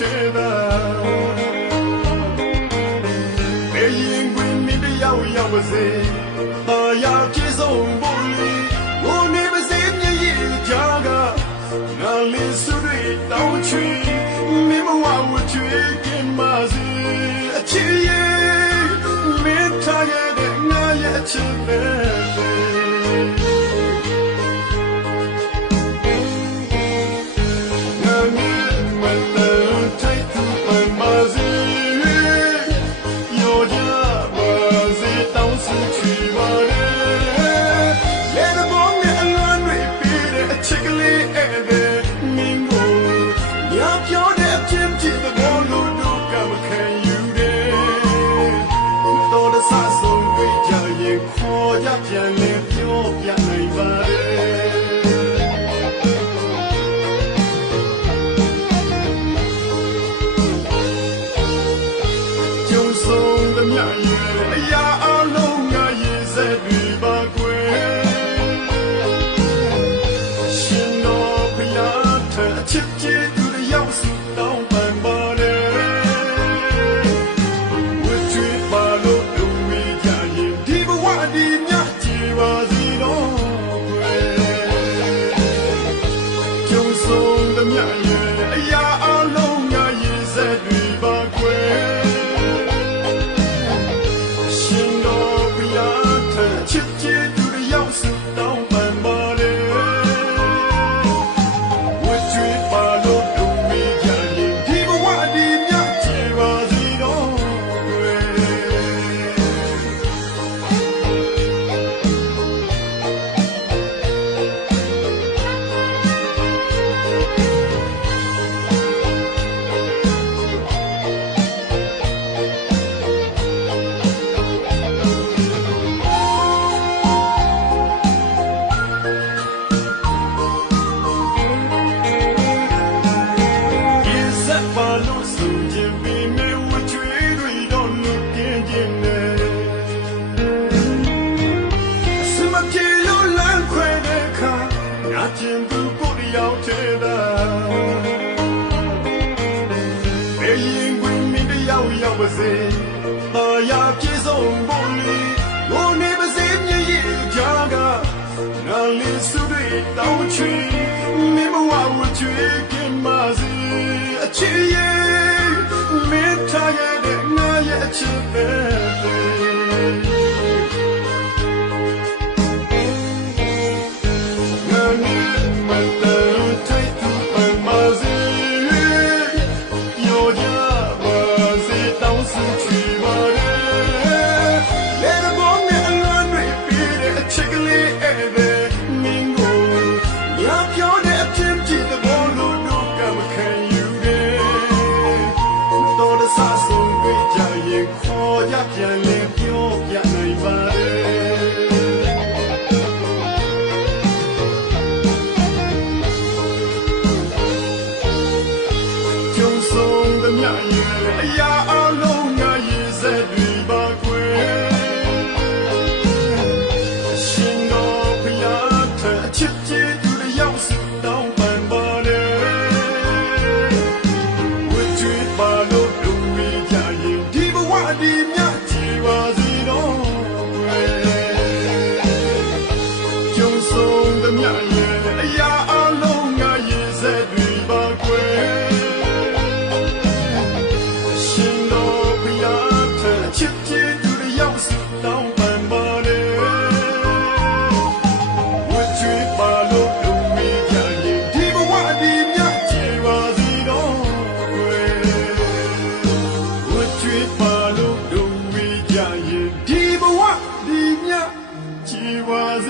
ထဲသာဘယ်ရင်ခွင်မိတယောက်ရောက်ပါစေသာယာပြေဆုံးဖို့လေဘုံနေပါစေမျက်ရည်ကြားကငါလေးစုတွေတောင်းချွေမင်းမဝဝချွေကင်းပါစေအချစ်ရဲ့မင်းထားခဲ့တဲ့ငါရဲ့အချစ်ပဲပြန်လဲပြောပြနိုင်ပါတယ်ကျုံဆုံးသမျှရဲ့အရာအလုံးငါရေးစက်တွေပါကွယ်ရှင်တော်ဘုရားထအချစ်ကျေးသူတွေရောက်စုတောင်းပန်ပါတယ်ဝတ်ကြွေးပါလို့တို့ဝေးကြရင်ဒီဘဝဒီမြတ်ပါစီတော့ကျုံဆုံးသမျှရဲ့အရာအလုံးငါရေးစက်တွေပါကွယ်ရှင်တော်ဘုရားထချစ်ကျေးသူတွေရောက်စုတောင်းပန်ပါတယ်ဝတ်ကြွေးပါလို့တို့မေးကြရင်ဒီဘဝဒီမြတ်ချေပါစီတော့ကျင်သူကိုတယောက်ထဲသာဘယ်ရင်ခွင်မိတယောက်ရောက်ပါစေသာယာပြေဆုံးဖို့လေဘုံနေပါစေမျက်ရည်ကြားကငါလေးစုတွေတောင်းချွေမင်းမဝဝချွေကင်းပါစေအချစ်ရဲ့မင်းထားခဲ့တဲ့ငါရဲ့အချစ်ပဲပြန်လဲပြောပြနိုင်ပါတယ်ကျုံဆုံးသမျှရဲ့အရာအလုံးငါရေးစက်တွေပါကွယ်ရှင်တော်ဘုရားထအချစ်ကျေးသူတွေရောက်စုတောင်းပန်ပါတယ်ဝတ်ကြွေးပါလို့တို့ဝေးကြရင်ဒီဘဝဒီမြတ်ပါစီတော့ကျုံဆုံးသမျှရဲ့အရာအလုံးငါရေးစက်တွေပါကွယ်ရှင်တော်ဘုရားထချစ်ကျေးသူတွေရောက်စုတောင်းပန်ပါတယ်ဝတ်ကြွေးပါလို့တို့မေးကြရင်ဒီဘဝဒီမြတ်ချေပါစီတော့ဝတ်ကြွေးပါလို့တို့မေးကြရင်ဒီဘဝဒီမြတ်ချေပါစေ